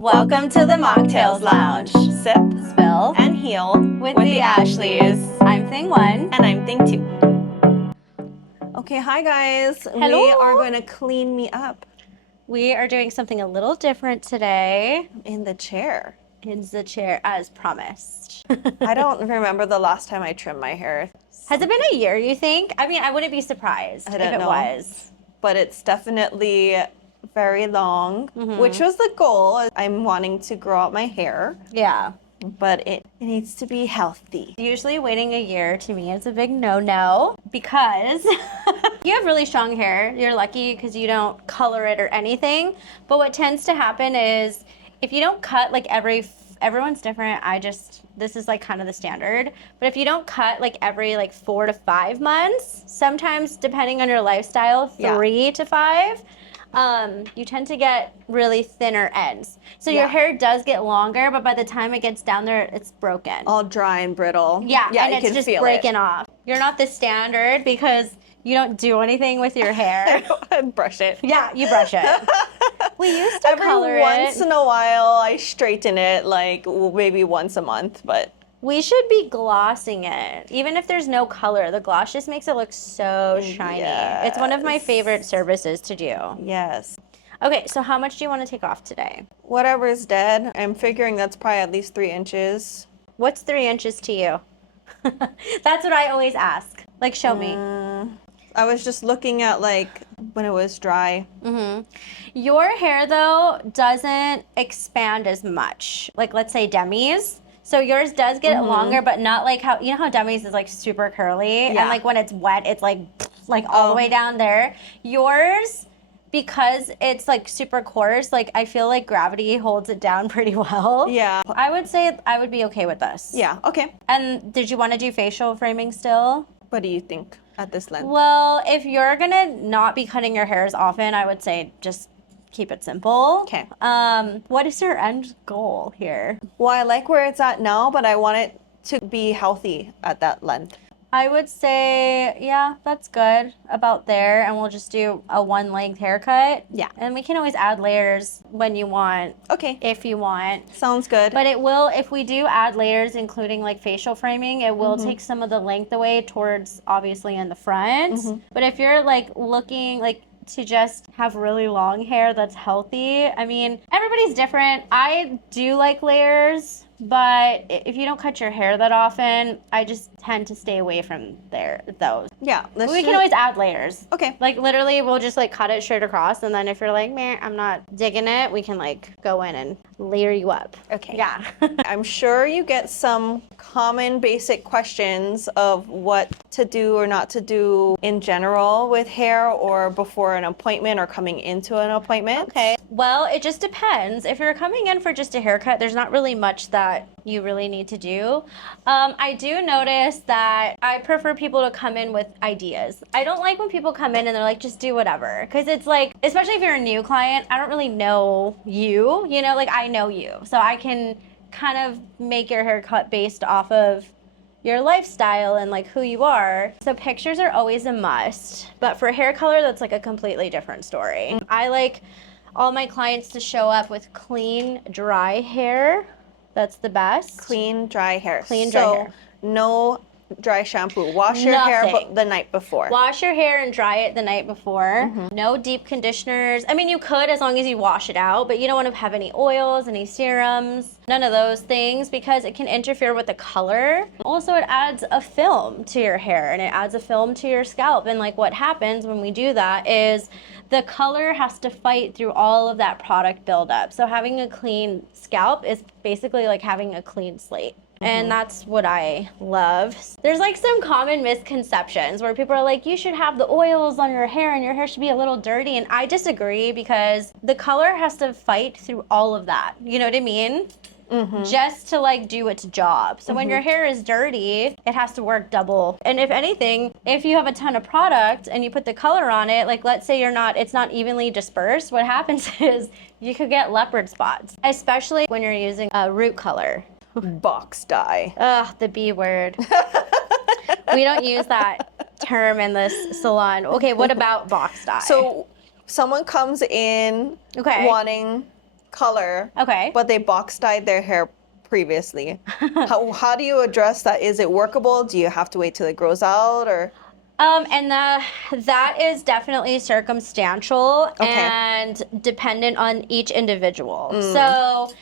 Welcome to the Mocktales Lounge. Sip, Spill, and heal with the Ashleys. I'm Thing 1. And I'm Thing 2. Okay, hi guys. Hello. We are going to clean me up We are doing something a little different today. in the chair. In the chair, as promised. I don't remember the last time I trimmed my hair. Has it been a year, you think? I mean, I wouldn't be surprised I if don't it know. was. But it's definitely very long, which was the goal. I'm wanting to grow out my hair, Yeah. but it needs to be healthy. Usually waiting a year to me is a big no-no because you have really strong hair. You're lucky because you don't color it or anything. But what tends to happen is if you don't cut like everyone's different. This is like kind of the standard. But if you don't cut like every like 4 to 5 months, sometimes depending on your lifestyle, 3 to 5, you tend to get really thinner ends. So your hair does get longer, but by the time it gets down there, it's broken. All dry and brittle. Yeah, and you it's can just feel breaking it. off. You're not the standard because you don't do anything with your hair. Brush it. Yeah, you brush it. We used to Every color once it. in a while, I straighten it, like maybe once a month, but We should be glossing it. Even if there's no color, the gloss just makes it look so shiny. It's one of my favorite services to do. yes. Okay, so how much do you want to take off today? Whatever is dead, I'm figuring that's probably at least 3 inches. What's 3 inches to you? That's what I always ask. Like, show me. I was just looking at like when it was dry. Your hair, though, doesn't expand as much. Like, let's say Demi's. So yours does get longer, but not like how, you know how Demi's is like super curly? Yeah. And like when it's wet, it's like all the way down there. Yours, because it's like super coarse, like I feel like gravity holds it down pretty well. Yeah. I would say I would be okay with this. Yeah, okay. And did you want to do facial framing still? What do you think at this length? Well, if you're gonna not be cutting your hair as often, I would say just keep it simple. Okay. What is your end goal here? Well, I like where it's at now, but I want it to be healthy at that length. I would say, yeah, that's good, about there, and we'll just do a one-length haircut. Yeah. And we can always add layers when you want, Okay. if you want. Sounds good. But it will, if we do add layers, including like facial framing, it will take some of the length away towards, obviously, in the front. But if you're like looking like to just have really long hair that's healthy, I mean, everybody's different. I do like layers, but if you don't cut your hair that often, I just tend to stay away from those. yeah, We can always add layers. Okay. Like literally, we'll just like cut it straight across, and then if you're like, meh, I'm not digging it, we can like go in and layer you up. Okay. Yeah. I'm sure you get some common basic questions of what to do or not to do in general with hair or before an appointment or coming into an appointment. Okay. Well, it just depends. If you're coming in for just a haircut, there's not really much that you really need to do. I do notice that I prefer people to come in with ideas. I don't like when people come in and they're like, just do whatever. Because it's like, especially if you're a new client, I don't really know you, like I know you. So I can kind of make your haircut based off of your lifestyle and like who you are. So pictures are always a must. But for hair color, that's like a completely different story. I like all my clients to show up with clean, dry hair. That's the best. Clean, dry hair. Clean, dry hair. No dry shampoo. Wash your hair Nothing. the night before. Wash your hair and dry it the night before. No deep conditioners. I mean, you could as long as you wash it out, but you don't want to have any oils, any serums, none of those things because it can interfere with the color. Also, it adds a film to your hair and it adds a film to your scalp. And like what happens when we do that is the color has to fight through all of that product buildup. So having a clean scalp is basically like having a clean slate. And that's what I love. There's like some common misconceptions where people are like, you should have the oils on your hair and your hair should be a little dirty. And I disagree because the color has to fight through all of that. You know what I mean? Just to like do its job. So when your hair is dirty, it has to work double. And if anything, if you have a ton of product and you put the color on it, like let's say it's not evenly dispersed, what happens is you could get leopard spots, especially when you're using a root color. Box dye. Ugh, the B word. We don't use that term in this salon. Okay, what about box dye? So someone comes in Okay. wanting color, Okay. but they box dyed their hair previously. How do you address that? Is it workable? Do you have to wait till it grows out, or? And that is definitely circumstantial and dependent on each individual. So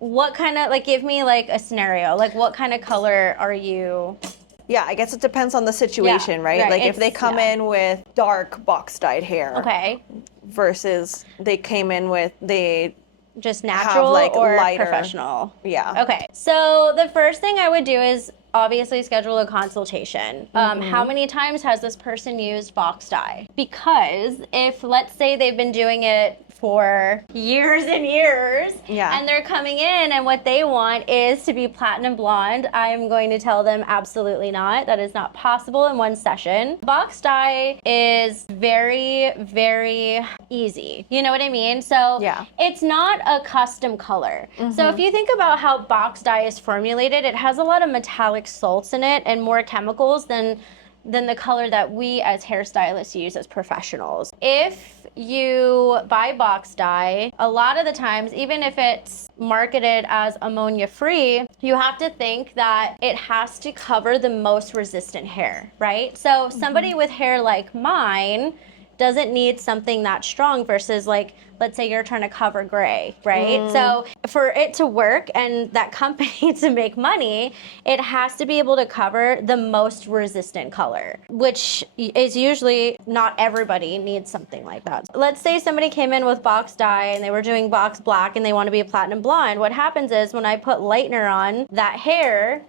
what kind of, like, give me like a scenario, like what kind of color are you? Yeah, I guess it depends on the situation, right? Like if they come in with dark box dyed hair. Okay. Versus they came in with, they just natural have like or lighter. Professional? Yeah. Okay. So the first thing I would do is obviously schedule a consultation. How many times has this person used box dye? Because if, let's say, they've been doing it for years and years, and they're coming in and what they want is to be platinum blonde, I'm going to tell them absolutely not. That is not possible in one session. Box dye is very, very easy. You know what I mean? So it's not a custom color. So if you think about how box dye is formulated, it has a lot of metallic salts in it and more chemicals than the color that we as hairstylists use as professionals. If you buy box dye, a lot of the times, even if it's marketed as ammonia free, you have to think that it has to cover the most resistant hair, right? So somebody with hair like mine doesn't need something that strong versus, like, let's say you're trying to cover gray, right? So for it to work and that company to make money, it has to be able to cover the most resistant color, which is usually not everybody needs something like that. Let's say somebody came in with box dye and they were doing box black and they want to be a platinum blonde. What happens is when I put lightener on that hair,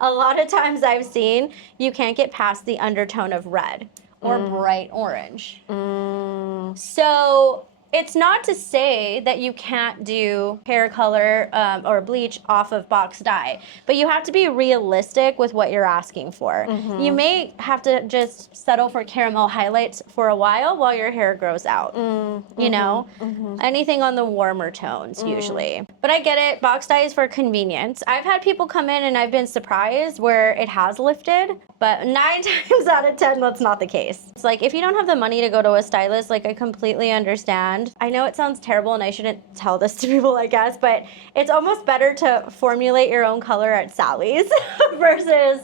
a lot of times I've seen you can't get past the undertone of red or bright orange. So it's not to say that you can't do hair color or bleach off of box dye, but you have to be realistic with what you're asking for. You may have to just settle for caramel highlights for a while your hair grows out. You know, anything on the warmer tones usually. But I get it, box dye is for convenience. I've had people come in and I've been surprised where it has lifted, but 9 times out of 10, that's not the case. It's like, if you don't have the money to go to a stylist, like, I completely understand. I know it sounds terrible and I shouldn't tell this to people, I guess, but it's almost better to formulate your own color at Sally's versus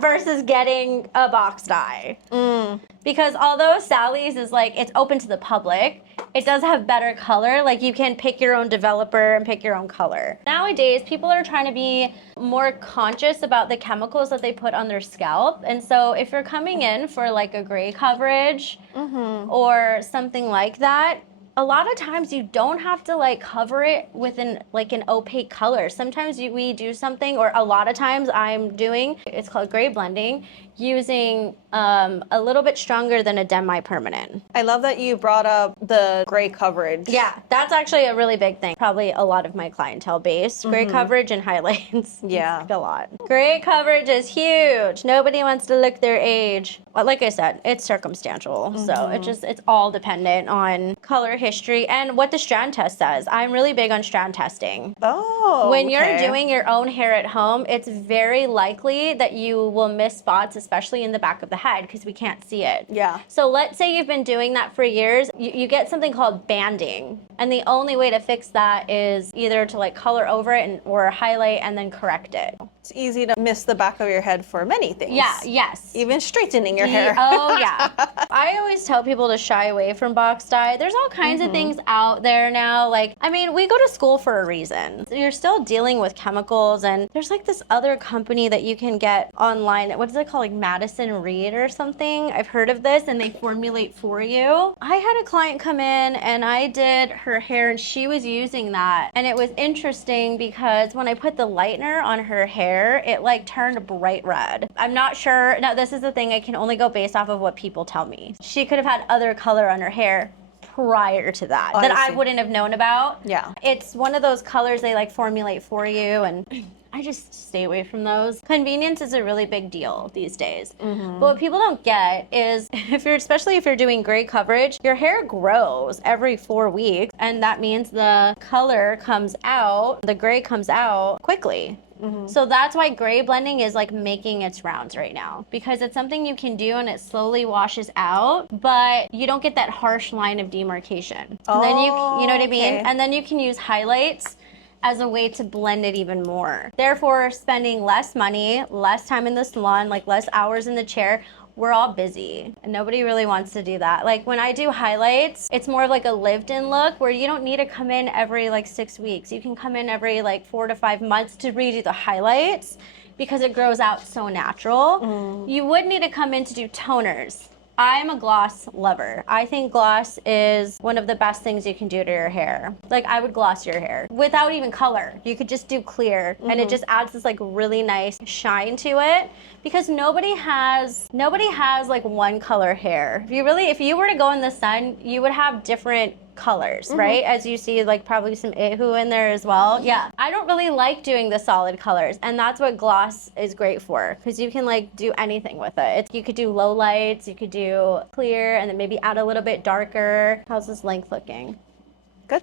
versus getting a box dye. Because although Sally's is like, it's open to the public, it does have better color. Like, you can pick your own developer and pick your own color. Nowadays, people are trying to be more conscious about the chemicals that they put on their scalp. And so if you're coming in for like a gray coverage or something like that, a lot of times you don't have to like cover it with an opaque color. Sometimes we do something, or a lot of times I'm doing, it's called gray blending, using a little bit stronger than a demi-permanent. I love that you brought up the gray coverage. Yeah, that's actually a really big thing. Probably a lot of my clientele base. Gray coverage and highlights. Yeah. A lot. Gray coverage is huge. Nobody wants to look their age. But like I said, it's circumstantial. So it's all dependent on color history and what the strand test says. I'm really big on strand testing. When you're doing your own hair at home, it's very likely that you will miss spots, especially in the back of the head, because we can't see it. Yeah. So let's say you've been doing that for years, you get something called banding. And the only way to fix that is either to like color over it or highlight and then correct it. It's easy to miss the back of your head for many things. Yeah, yes. Even straightening your hair. Oh, yeah. I always tell people to shy away from box dye. There's all kinds of things out there now. Like, I mean, we go to school for a reason. You're still dealing with chemicals, and there's like this other company that you can get online. What is it called? Like Madison Reed or something? I've heard of this, and they formulate for you. I had a client come in and I did her hair and she was using that. And it was interesting because when I put the lightener on her hair, it like turned bright red. I'm not sure. Now, this is the thing. I can only go based off of what people tell me. She could have had other color on her hair prior to that that I wouldn't have known about. Yeah. It's one of those colors they like formulate for you, and I just stay away from those. Convenience is a really big deal these days. But what people don't get is especially if you're doing gray coverage, your hair grows every 4 weeks, and that means the color comes out, the gray comes out quickly. So that's why gray blending is like making its rounds right now, because it's something you can do and it slowly washes out, but you don't get that harsh line of demarcation. And then you know what I mean? Okay. And then you can use highlights as a way to blend it even more. Therefore, spending less money, less time in the salon, like less hours in the chair. We're all busy and nobody really wants to do that. Like when I do highlights, it's more of like a lived-in look where you don't need to come in every like 6 weeks. You can come in every like 4 to 5 months to redo the highlights because it grows out so natural. You would need to come in to do toners. I'm a gloss lover. I think gloss is one of the best things you can do to your hair. Like I would gloss your hair without even color. You could just do clear and it just adds this like really nice shine to it, because nobody has like one color hair. If you were to go in the sun, you would have different colors, right? As you see, like probably some Ihu in there as well. Yeah. I don't really like doing the solid colors, and that's what gloss is great for, because you can like do anything with it. You could do low lights, you could do clear, and then maybe add a little bit darker. How's this length looking? Good.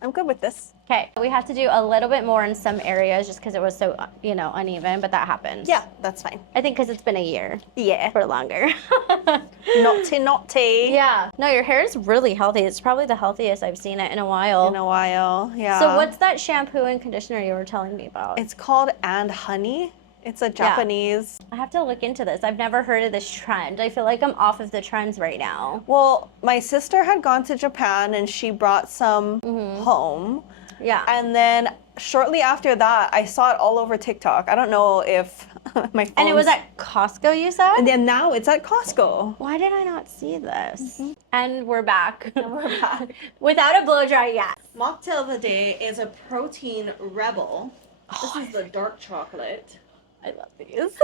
I'm good with this. Okay, we have to do a little bit more in some areas just because it was so, uneven, but that happens. Yeah, that's fine. I think because it's been a year. Yeah. For longer. Naughty. Yeah. No, your hair is really healthy. It's probably the healthiest I've seen it in a while. In a while, yeah. So what's that shampoo and conditioner you were telling me about? It's called And Honey. It's a Japanese. I have to look into this. I've never heard of this trend. I feel like I'm off of the trends right now. Well, my sister had gone to Japan and she brought some home. Yeah. And then shortly after that, I saw it all over TikTok. I don't know if my phone. And it was at Costco, you said? And then now it's at Costco. Why did I not see this? And we're back. We're back. Without a blow dry yet. Mocktail of the day is a protein rebel. This is the dark chocolate. I love these.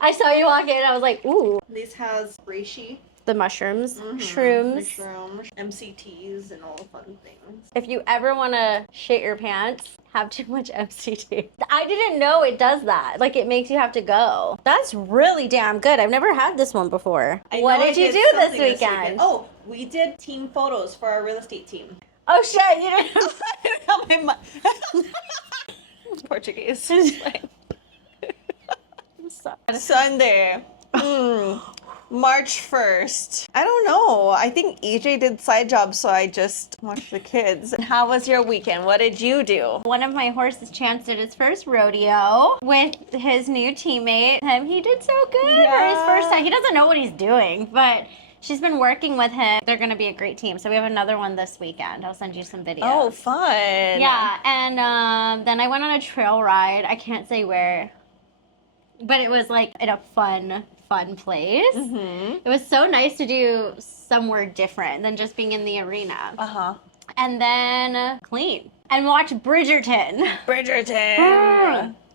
I saw you walk in and I was like, ooh. This has reishi, The mushrooms, shrooms. mushrooms, MCTs, and all the fun things. If you ever want to shit your pants, have too much MCT. I didn't know it does that. Like, it makes you have to go. That's really damn good. I've never had this one before. What did you do this weekend? Oh, we did team photos for our real estate team. Oh, shit. You didn't. Portuguese. Sorry. Sunday. March 1st. I don't know. I think EJ did side jobs, so I just watched the kids. How was your weekend? What did you do? One of my horses, Chance, did his first rodeo with his new teammate. And he did so good for his first time. He doesn't know what he's doing, but she's been working with him. They're going to be a great team. So we have another one this weekend. I'll send you some videos. Oh, fun. Yeah, and then I went on a trail ride. I can't say where, but it was like in a fun place. It was so nice to do somewhere different than just being in the arena. And then clean and watch Bridgerton.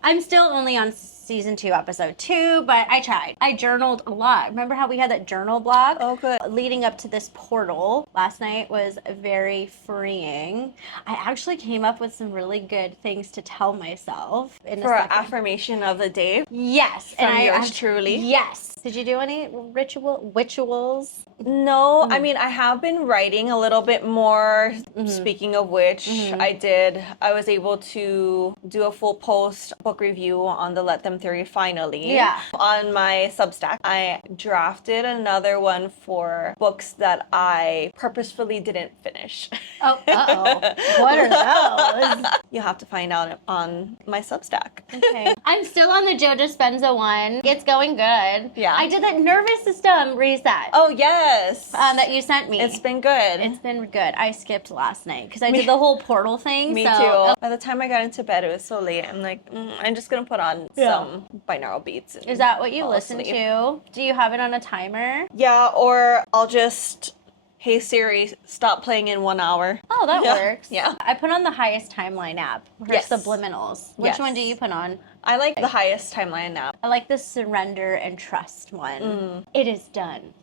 I'm still only on season 2, episode 2, but I tried. I journaled a lot. Remember how we had that journal blog? Oh, good. Leading up to this portal, last night was very freeing. I actually came up with some really good things to tell myself. For an affirmation of the day? Yes. From yours truly? Yes. Did you do any rituals? No, I mean, I have been writing a little bit more. Speaking of which, I was able to do a full post book review on the Let Them Theory finally. Yeah. On my Substack. I drafted another one for books that I purposefully didn't finish. Oh, uh-oh. What are those? You'll have to find out on my Substack. Okay. I'm still on the Joe Dispenza one. It's going good. Yeah. I did that nervous system reset. Oh, yes. That you sent me. It's been good. It's been good. I skipped last night because I did the whole portal thing. Me so. too. By the time I got into bed, it was so late. I'm like, I'm just going to put on some binaural beats. Is that what you fall listen asleep. to? Do you have it on a timer? Yeah, or I'll just, hey Siri, stop playing in 1 hour. Oh, that works. Yeah. I put on the Highest Timeline app. For Yes. subliminals. Which Yes. one do you put on? I like the Highest Timeline app. I like the Surrender and Trust one. It is done.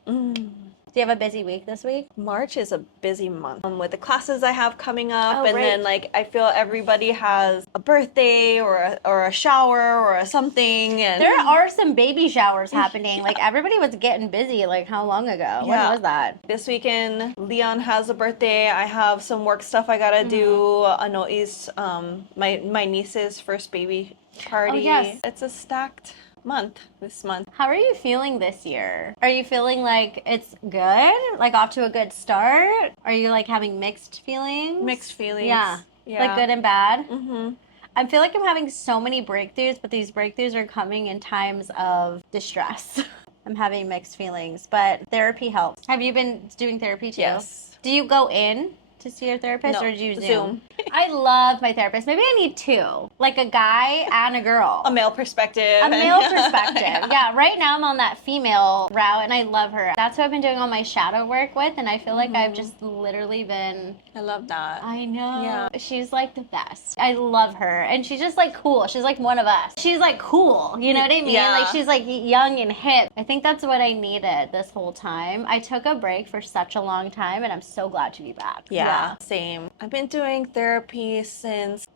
Do you have a busy week this week? March is a busy month with the classes I have coming up, and right. then like I feel everybody has a birthday or a shower or a something, and There are some baby showers happening. Like everybody was getting busy. Like how long ago? When was that? This weekend, Leon has a birthday. I have some work stuff I gotta do. Anoi's, my niece's first baby party. Oh, yes. It's a stacked month this month. How are you feeling this year? Are you feeling like it's good? Like off to a good start? Are you like having mixed feelings? Mixed feelings. Yeah. Like good and bad? Mm-hmm. I feel like I'm having so many breakthroughs, but these breakthroughs are coming in times of distress. I'm having mixed feelings, but therapy helps. Have you been doing therapy too? Yes. Do you go in to see your therapist, No, or do you Zoom. I love my therapist. Maybe I need two, like a guy and a girl. A male perspective. A male perspective. Yeah, right now I'm on that female route and I love her. That's who I've been doing all my shadow work with, and I feel like I've just literally been... I love that. I know. Yeah. She's like the best. I love her. And she's just like cool. She's like one of us. She's like cool. You know what I mean? Yeah. Like she's like young and hip. I think that's what I needed this whole time. I took a break for such a long time and I'm so glad to be back. Yeah, same. I've been doing therapy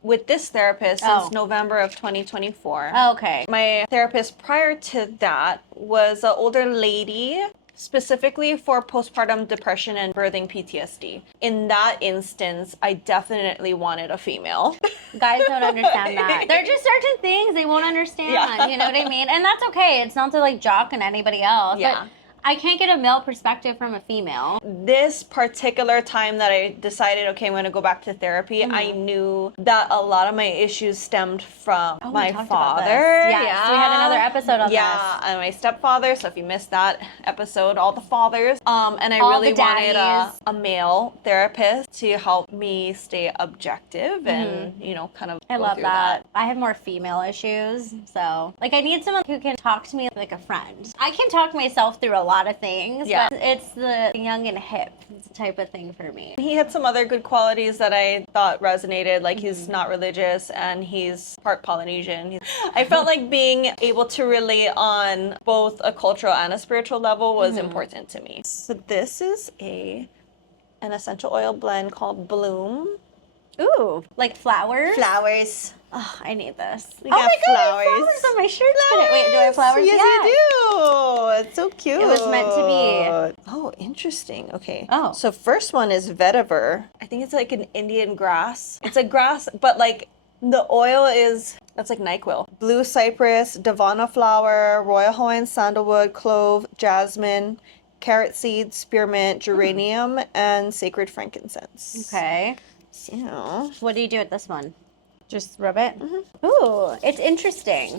with this therapist Oh. since November of 2024. Okay. My therapist prior to that was an older lady, specifically for postpartum depression and birthing PTSD. In that instance, I definitely wanted a female. Guys don't understand that. There are just certain things they won't understand. Yeah. You know what I mean? And that's okay. It's not to like jock on anybody else. Yeah. But I can't get a male perspective from a female. This particular time that I decided, okay, I'm going to go back to therapy, I knew that a lot of my issues stemmed from we my talked about father. this. Yes, we had another episode on Yeah, and my stepfather. So if you missed that episode, all the fathers. And I All really the wanted daddies. a male therapist to help me stay objective and, you know, kind of I go love through that. I have more female issues, so like I need someone who can talk to me like a friend. I can talk myself through a lot of things, Yeah. but it's the young and hip type of thing for me. He had some other good qualities that I thought resonated, like he's not religious and he's part Polynesian. I felt like being able to relate on both a cultural and a spiritual level was important to me. So this is an essential oil blend called Bloom. Ooh, like flowers? Flowers. Oh, I need this. We Oh got my god, I have flowers. flowers on my shirt today. Wait, do I have flowers? Yes, you do. It's so cute. It was meant to be. Oh, interesting. Okay. Oh. So first one is vetiver. I think it's like an Indian grass. It's a grass, but like the oil that's like NyQuil. Blue cypress, Davana flower, Royal Hawaiian sandalwood, clove, jasmine, carrot seed, spearmint, geranium, and sacred frankincense. Okay. So, What do you do with this one? Just rub it? Ooh, it's interesting.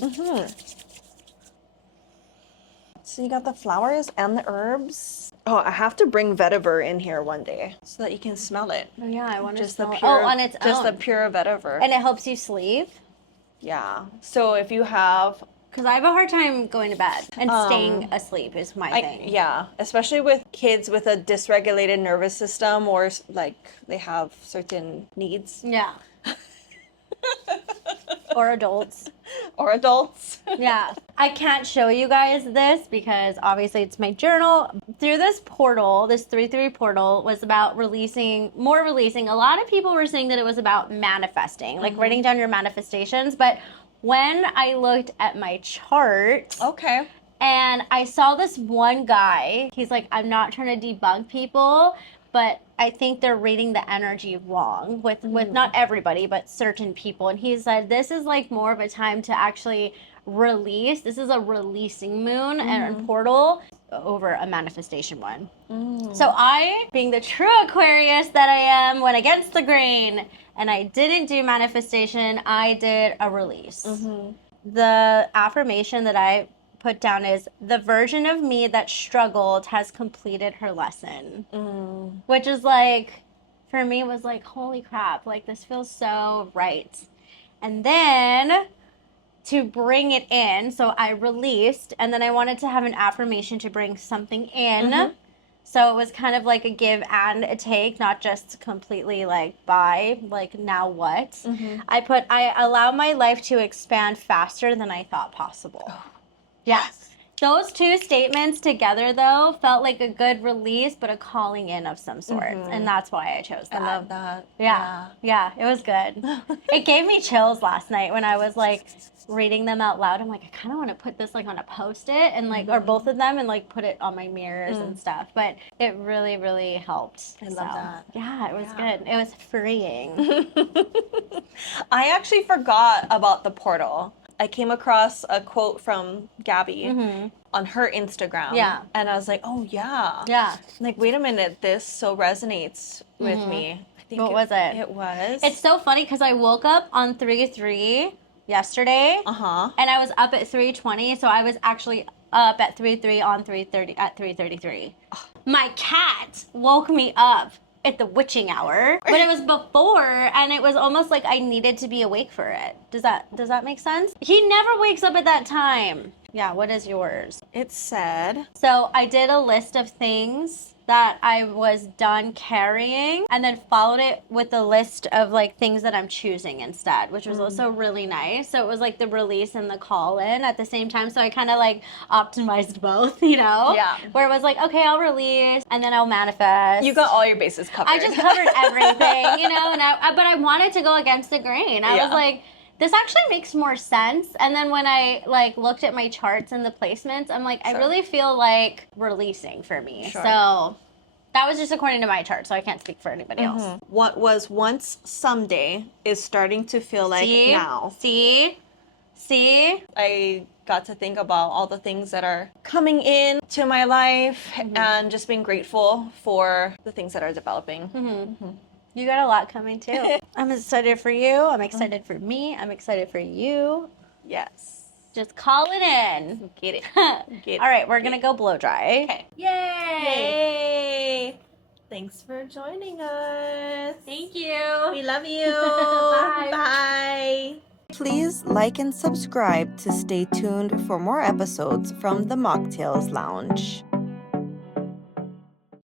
so you got the flowers and the herbs. Oh, I have to bring vetiver in here one day so that you can smell it. Oh yeah, I want to Just the smell it. pure, Oh, on its just the own. pure vetiver. And it helps you sleep? Yeah. So if you have, Because I have a hard time going to bed and staying asleep is my thing. yeah, especially with kids with a dysregulated nervous system or like they have certain needs Yeah. Or adults. or adults. Yeah. I can't show you guys this because obviously it's my journal. Through this portal, this 3-3 portal was about releasing. A lot of people were saying that it was about manifesting, like writing down your manifestations. But when I looked at my chart, Okay. and I saw this one guy, he's like, I'm not trying to debug people, but I think they're reading the energy wrong with not everybody, but certain people. And he said, this is like more of a time to actually release. This is a releasing moon and portal over a manifestation one. So I, being the true Aquarius that I am, went against the grain and I didn't do manifestation. I did a release. The affirmation that I put down is, the version of me that struggled has completed her lesson. Which is like, for me, was like, holy crap, like this feels so right. And then to bring it in, so I released, and then I wanted to have an affirmation to bring something in. So it was kind of like a give and a take, not just completely like bye, like now what? I allow my life to expand faster than I thought possible. Yes. Those two statements together, though, felt like a good release, but a calling in of some sort. And that's why I chose that. I love that. Yeah, it was good. It gave me chills last night when I was like reading them out loud. I'm like, I kind of want to put this like on a Post-it and like, or both of them and like put it on my mirrors and stuff. But it really, really helped. I love that. Yeah, it was good. It was freeing. I actually forgot about the portal. I came across a quote from Gabby on her Instagram. Yeah. And I was like, oh, yeah. Yeah. Like, wait a minute, this so resonates with me. I think What was it? It was. It's so funny because I woke up on 3/3 yesterday. And I was up at 3:20, so I was actually up at 3:03 on 3:30 at 3:33. My cat woke me up at the witching hour, but it was before, and it was almost like I needed to be awake for it. Does that make sense? He never wakes up at that time. Yeah, what is yours? It said, So I did a list of things that I was done carrying, and then followed it with a list of like things that I'm choosing instead, which was also really nice. So it was like the release and the call in at the same time. So I kind of like optimized both, you know? Yeah. Where it was like, okay, I'll release and then I'll manifest. you got all your bases covered. I just covered everything, you know, and but I wanted to go against the grain. I was like, this actually makes more sense. And then when I like looked at my charts and the placements, I'm like, I really feel like releasing for me. So that was just according to my chart, so I can't speak for anybody else. What was once someday is starting to feel like now. See? I got to think about all the things that are coming in to my life and just being grateful for the things that are developing. You got a lot coming too. I'm excited for you. I'm excited for me. I'm excited for you. Yes. Just call it in. Get it. All right, we're going to go blow dry. Okay. Yay! Thanks for joining us. Thank you. We love you. Bye. Bye. Please like and subscribe to stay tuned for more episodes from the Mocktales Lounge.